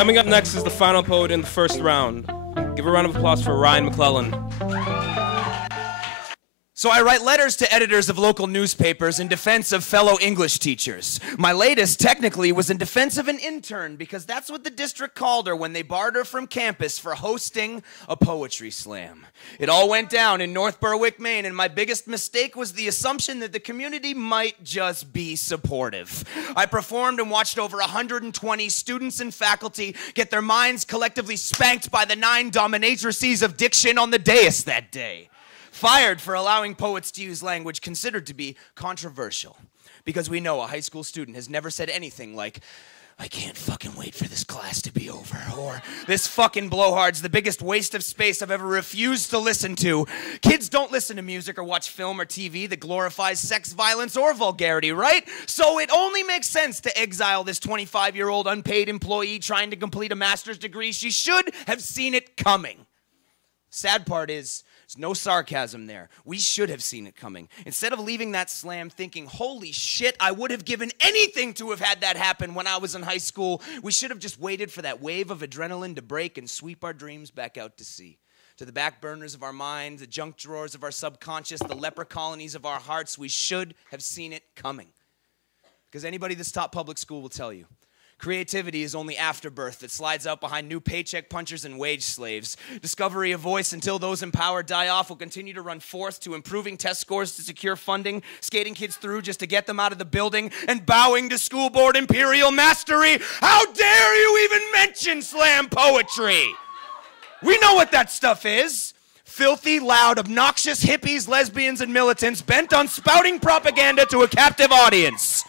Coming up next is the final poet in the first round. Give a round of applause for Ryan McClellan. So I write letters to editors of local newspapers in defense of fellow English teachers. My latest, technically, was in defense of an intern because that's what the district called her when they barred her from campus for hosting a poetry slam. It all went down in North Berwick, Maine, and my biggest mistake was the assumption that the community might just be supportive. I performed and watched over 120 students and faculty get their minds collectively spanked by the 9 dominatrices of diction on the dais that day. Fired for allowing poets to use language considered to be controversial. Because we know a high school student has never said anything like, I can't fucking wait for this class to be over, or this fucking blowhard's the biggest waste of space I've ever refused to listen to. Kids don't listen to music or watch film or TV that glorifies sex, violence, or vulgarity, right? So it only makes sense to exile this 25-year-old unpaid employee trying to complete a master's degree. She should have seen it coming. Sad part is, there's no sarcasm there. We should have seen it coming. Instead of leaving that slam thinking, holy shit, I would have given anything to have had that happen when I was in high school, we should have just waited for that wave of adrenaline to break and sweep our dreams back out to sea. To the back burners of our minds, the junk drawers of our subconscious, the leper colonies of our hearts, we should have seen it coming. Because anybody that's taught public school will tell you, creativity is only afterbirth that slides out behind new paycheck punchers and wage slaves. Discovery of voice until those in power die off will continue to run forth to improving test scores to secure funding, skating kids through just to get them out of the building, and bowing to school board imperial mastery. How dare you even mention slam poetry? We know what that stuff is. Filthy, loud, obnoxious hippies, lesbians, and militants bent on spouting propaganda to a captive audience.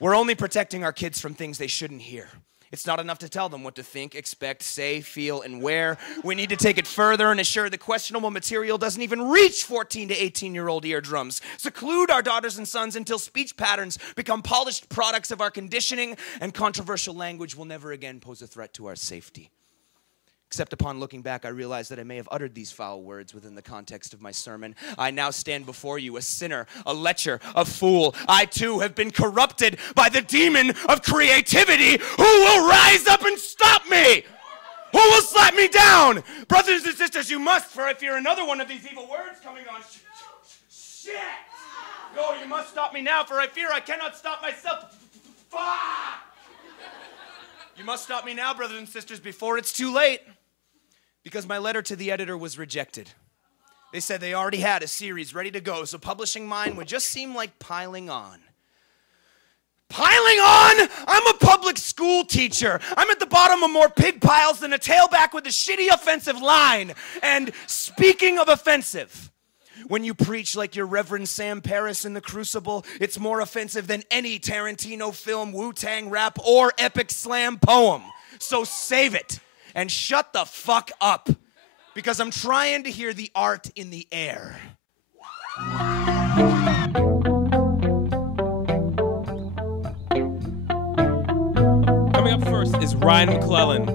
We're only protecting our kids from things they shouldn't hear. It's not enough to tell them what to think, expect, say, feel, and wear. We need to take it further and assure the questionable material doesn't even reach 14 to 18-year-old eardrums. Seclude our daughters and sons until speech patterns become polished products of our conditioning, and controversial language will never again pose a threat to our safety. Except upon looking back, I realized that I may have uttered these foul words within the context of my sermon. I now stand before you a sinner, a lecher, a fool. I too have been corrupted by the demon of creativity. Who will rise up and stop me? Who will slap me down? Brothers and sisters, you must, for I fear another one of these evil words coming on. Shit! No, you must stop me now, for I fear I cannot stop myself. Fuck! You must stop me now, brothers and sisters, before it's too late. Because my letter to the editor was rejected. They said they already had a series ready to go, so publishing mine would just seem like piling on. Piling on? I'm a public school teacher. I'm at the bottom of more pig piles than a tailback with a shitty offensive line. And speaking of offensive, when you preach like your Reverend Sam Paris in The Crucible, it's more offensive than any Tarantino film, Wu-Tang rap, or epic slam poem. So save it. And shut the fuck up, because I'm trying to hear the art in the air. Coming up first is Ryan McClellan.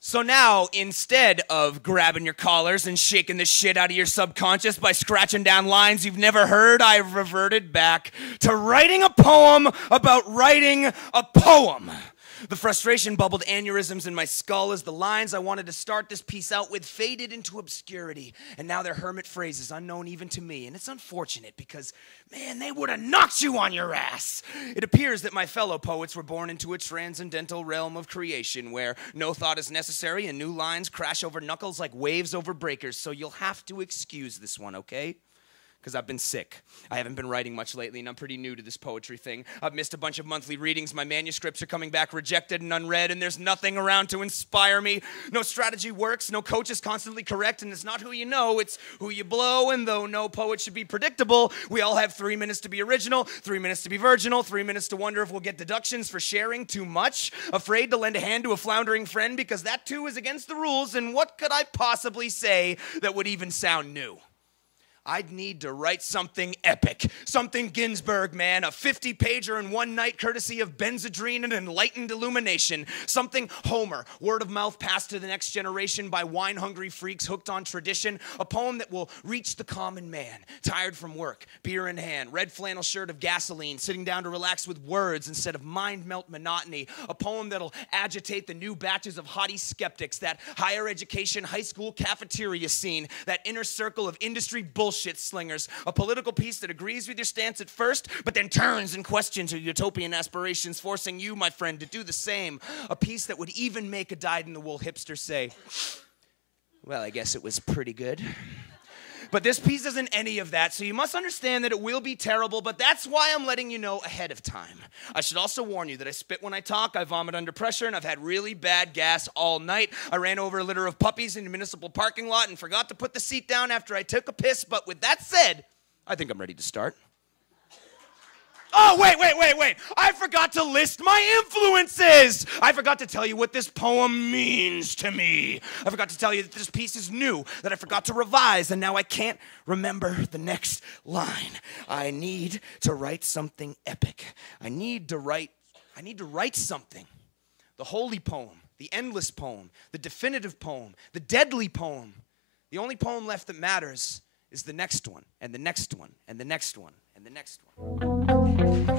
So now, instead of grabbing your collars and shaking the shit out of your subconscious by scratching down lines you've never heard, I've reverted back to writing a poem about writing a poem. The frustration bubbled aneurysms in my skull as the lines I wanted to start this piece out with faded into obscurity, and now they're hermit phrases unknown even to me, and it's unfortunate because, man, they would have knocked you on your ass. It appears that my fellow poets were born into a transcendental realm of creation where no thought is necessary and new lines crash over knuckles like waves over breakers, so you'll have to excuse this one, okay? Because I've been sick. I haven't been writing much lately, and I'm pretty new to this poetry thing. I've missed a bunch of monthly readings. My manuscripts are coming back rejected and unread, and there's nothing around to inspire me. No strategy works. No coach is constantly correct, and it's not who you know, it's who you blow. And though no poet should be predictable, we all have 3 minutes to be original, 3 minutes to be virginal, 3 minutes to wonder if we'll get deductions for sharing too much, afraid to lend a hand to a floundering friend because that too is against the rules, and what could I possibly say that would even sound new? I'd need to write something epic. Something Ginsberg, man. A 50-pager in one night courtesy of Benzedrine and enlightened illumination. Something Homer. Word of mouth passed to the next generation by wine-hungry freaks hooked on tradition. A poem that will reach the common man. Tired from work, beer in hand, red flannel shirt of gasoline, sitting down to relax with words instead of mind-melt monotony. A poem that'll agitate the new batches of haughty skeptics. That higher education, high school cafeteria scene. That inner circle of industry bullshit slingers. A political piece that agrees with your stance at first, but then turns and questions your utopian aspirations, forcing you, my friend, to do the same. A piece that would even make a dyed-in-the-wool hipster say, well, I guess it was pretty good. But this piece isn't any of that, so you must understand that it will be terrible, but that's why I'm letting you know ahead of time. I should also warn you that I spit when I talk, I vomit under pressure, and I've had really bad gas all night. I ran over a litter of puppies in a municipal parking lot and forgot to put the seat down after I took a piss, but with that said, I think I'm ready to start. Oh, wait. I forgot to list my influences. I forgot to tell you what this poem means to me. I forgot to tell you that this piece is new, that I forgot to revise, and now I can't remember the next line. I need to write something epic. I need to write something. The holy poem, the endless poem, the definitive poem, the deadly poem. The only poem left that matters is the next one, and the next one, and the next one, and the next one.